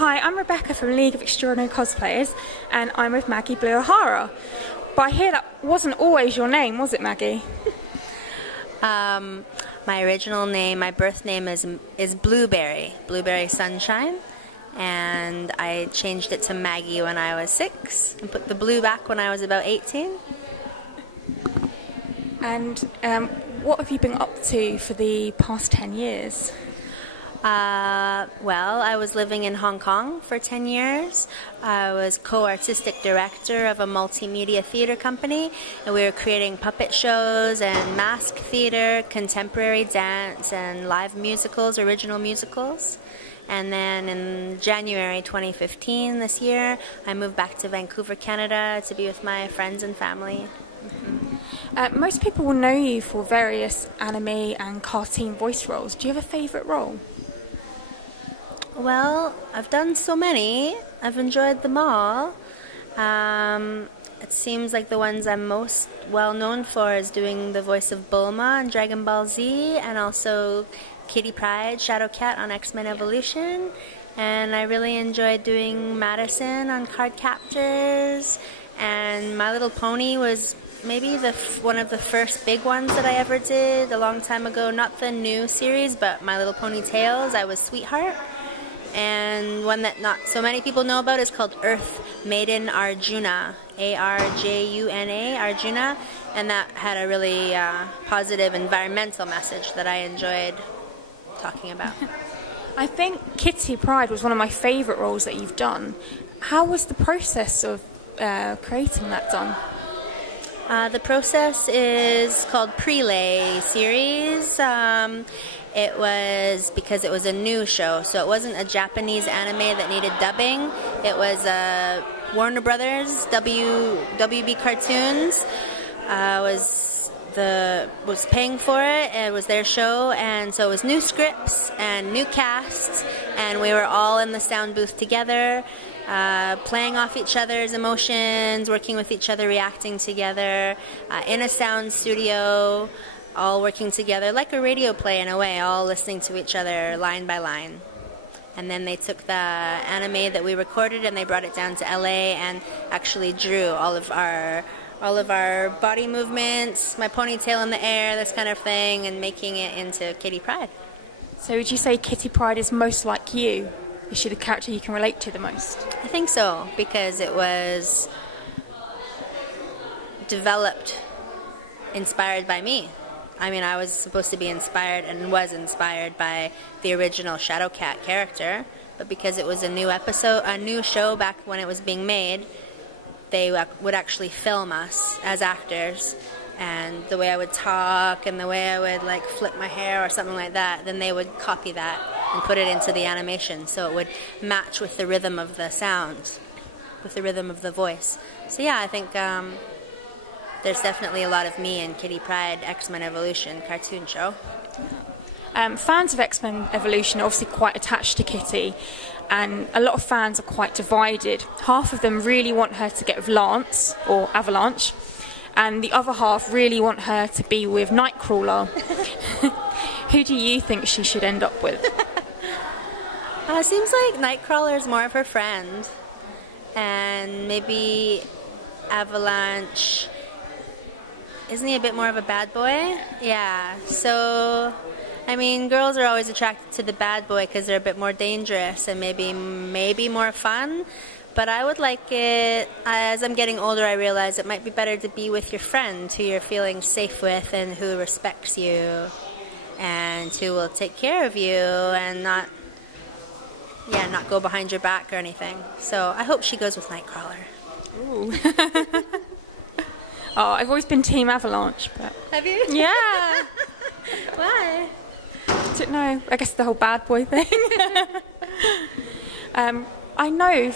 Hi, I'm Rebecca from League of Extraordinary Cosplayers, and I'm with Maggie Blue O'Hara. But I hear that wasn't always your name, was it, Maggie? My original name, my birth name is Blueberry Sunshine, and I changed it to Maggie when I was 6 and put the blue back when I was about 18. And what have you been up to for the past 10 years? Well, I was living in Hong Kong for 10 years. I was co-artistic director of a multimedia theater company, and we were creating puppet shows and mask theater, contemporary dance, and live musicals, original musicals. And then in January 2015, this year, I moved back to Vancouver, Canada to be with my friends and family. Most people will know you for various anime and cartoon voice roles. Do you have a favourite role? Well, I've done so many. I've enjoyed them all. It seems like the ones I'm most well known for is doing the voice of Bulma on Dragonball Z, and also Kitty Pryde, Shadow Cat on X-Men Evolution. And I really enjoyed doing Madison on Cardcaptors. And My Little Pony was maybe one of the first big ones that I ever did a long time ago. Not the new series, but My Little Pony Tales. I was Sweetheart. And one that not so many people know about is called Earth Maiden Arjuna, Arjuna, Arjuna, and that had a really positive environmental message that I enjoyed talking about. I think Kitty Pryde was one of my favourite roles that you've done. How was the process of creating that done? The process is called Prelay series. It was because it was a new show, so it wasn't a Japanese anime that needed dubbing. It was Warner Brothers, WB Cartoons was paying for it. It was their show, and so it was new scripts and new casts, and we were all in the sound booth together, playing off each other's emotions, working with each other, reacting together, in a sound studio, all working together like a radio play in a way, all listening to each other line by line. And then they took the anime that we recorded and they brought it down to LA and actually drew all of our body movements, my ponytail in the air, this kind of thing, and making it into Kitty Pryde. So would you say Kitty Pryde is most like you? Is she the character you can relate to the most? I think so, because it was developed, inspired by me. I mean, I was supposed to be inspired and was inspired by the original Shadow Cat character, but because it was a new show back when it was being made, they would actually film us as actors, and the way I would talk and the way I would like flip my hair or something like that, then they would copy that and put it into the animation so it would match with the rhythm of the sound, with the rhythm of the voice. So yeah, I think there's definitely a lot of me in Kitty Pryde, X-Men Evolution cartoon show. Fans of X-Men Evolution are obviously quite attached to Kitty, and a lot of fans are quite divided. Half of them really want her to get with Lance, or Avalanche, and the other half really want her to be with Nightcrawler. Who do you think she should end up with? It seems like Nightcrawler is more of her friend, and maybe Avalanche... Isn't he a bit more of a bad boy? Yeah, so, I mean, girls are always attracted to the bad boy because they're a bit more dangerous and maybe more fun. But I would like it, as I'm getting older, I realize it might be better to be with your friend who you're feeling safe with and who respects you and who will take care of you and not go behind your back or anything. So I hope she goes with Nightcrawler. Ooh. Oh, I've always been Team Avalanche, but... Have you? Yeah! Why? I don't know. I guess the whole bad boy thing. I know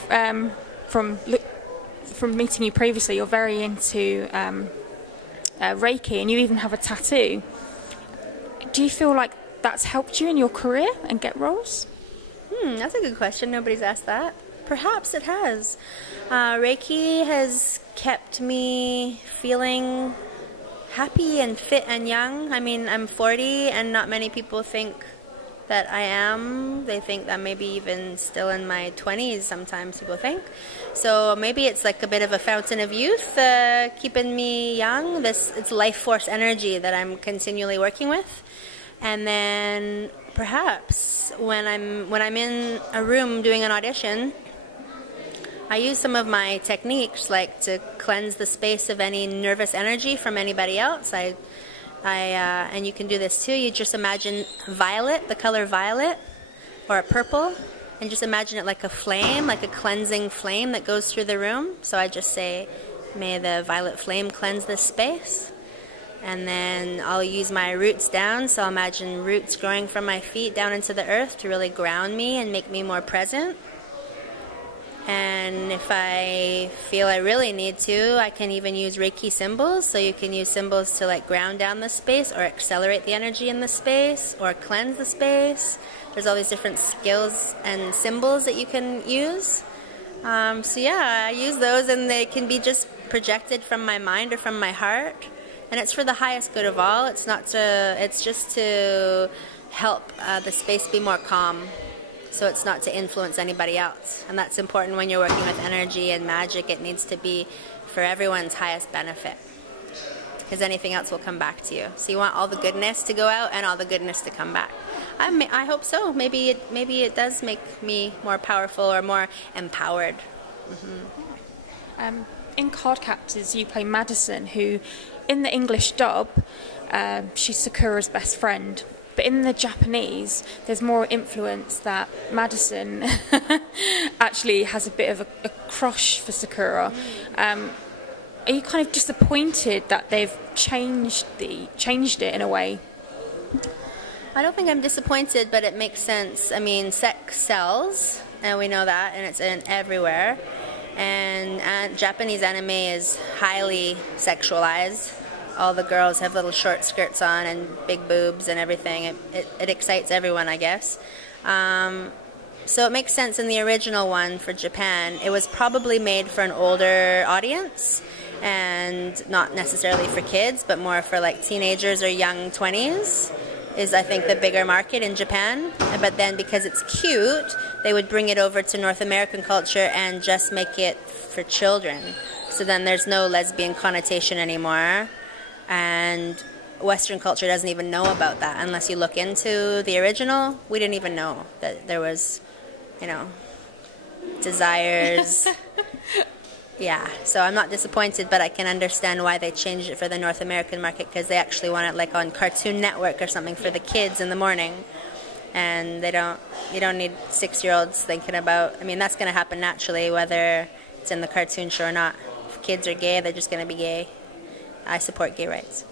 from meeting you previously, you're very into Reiki, and you even have a tattoo. Do you feel like that's helped you in your career and get roles? That's a good question. Nobody's asked that. Perhaps it has. Reiki has kept me feeling happy and fit and young. I mean, I'm 40 and not many people think that I am. They think that maybe even still in my 20s sometimes, people think. So maybe it's like a bit of a fountain of youth, keeping me young. It's life force energy that I'm continually working with. And then perhaps when I'm in a room doing an audition, I use some of my techniques, like to cleanse the space of any nervous energy from anybody else. And you can do this too. You just imagine violet, the color violet, or a purple, and just imagine it like a flame, like a cleansing flame that goes through the room. So I just say, may the violet flame cleanse this space. And then I'll use my roots down, so I'll imagine roots growing from my feet down into the earth to really ground me and make me more present. And if I feel I really need to, I can even use Reiki symbols. So you can use symbols to like ground down the space or accelerate the energy in the space or cleanse the space. There's all these different skills and symbols that you can use. So yeah, I use those, and they can be just projected from my mind or from my heart. And it's for the highest good of all. It's just to help the space be more calm. So it's not to influence anybody else. And that's important when you're working with energy and magic. It needs to be for everyone's highest benefit, because anything else will come back to you. So you want all the goodness to go out and all the goodness to come back. I hope so. Maybe it does make me more powerful or more empowered. In Cardcaptors, you play Madison, who, in the English dub, she's Sakura's best friend. But in the Japanese, there's more influence that Madison actually has a bit of a crush for Sakura. Are you kind of disappointed that they've changed it in a way? I don't think I'm disappointed, but it makes sense. I mean, sex sells, and we know that, and it's everywhere. And Japanese anime is highly sexualized. All the girls have little short skirts on and big boobs and everything. It excites everyone, I guess. So it makes sense in the original one for Japan. It was probably made for an older audience and not necessarily for kids, but more for like teenagers or young 20s is, I think, the bigger market in Japan. But then because it's cute, they would bring it over to North American culture and just make it for children. So then there's no lesbian connotation anymore. And Western culture doesn't even know about that unless you look into the original. We didn't even know that there was, desires. Yeah, so I'm not disappointed, but I can understand why they changed it for the North American market, because they actually want it like on Cartoon Network or something for the kids in the morning. And you don't need 6-year-olds thinking about, that's going to happen naturally whether it's in the cartoon show or not. If kids are gay, they're just going to be gay. I support gay rights.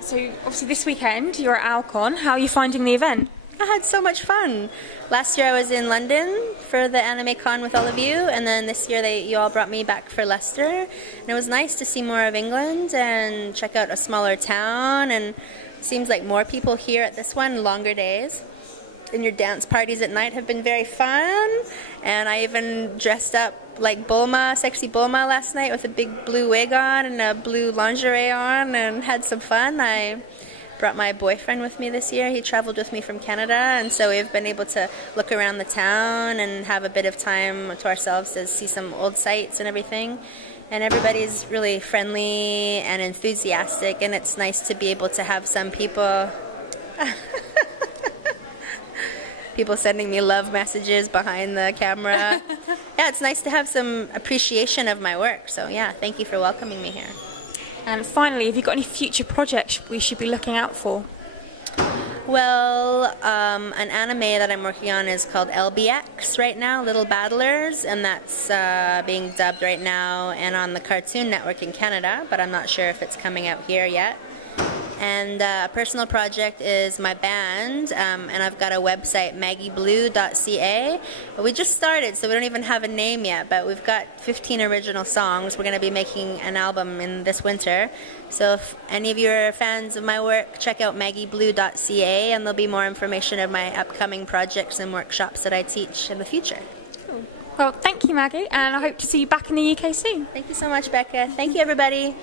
So obviously this weekend you're at Alcon. How are you finding the event? I had so much fun. Last year I was in London for the Anime Con with all of you, and then this year you all brought me back for Leicester. And it was nice to see more of England and check out a smaller town, and it seems like more people here at this one, longer days. And your dance parties at night have been very fun. And I even dressed up like Bulma, sexy Bulma last night with a big blue wig on and a blue lingerie on, and had some fun. I brought my boyfriend with me this year. He traveled with me from Canada, and so we've been able to look around the town and have a bit of time to ourselves to see some old sights and everything. And everybody's really friendly and enthusiastic, and it's nice to be able to have some people people sending me love messages behind the camera. Yeah, it's nice to have some appreciation of my work. So yeah, thank you for welcoming me here. And finally, have you got any future projects we should be looking out for? Well, an anime that I'm working on is called LBX right now, Little Battlers, and that's being dubbed right now and on the Cartoon Network in Canada, but I'm not sure if it's coming out here yet. And a personal project is my band, and I've got a website, maggieblue.ca. We just started, so we don't even have a name yet, but we've got 15 original songs. We're going to be making an album in this winter. So if any of you are fans of my work, check out maggieblue.ca, and there'll be more information of my upcoming projects and workshops that I teach in the future. Cool. Well, thank you, Maggie, and I hope to see you back in the UK soon. Thank you so much, Becca. Thank you, everybody.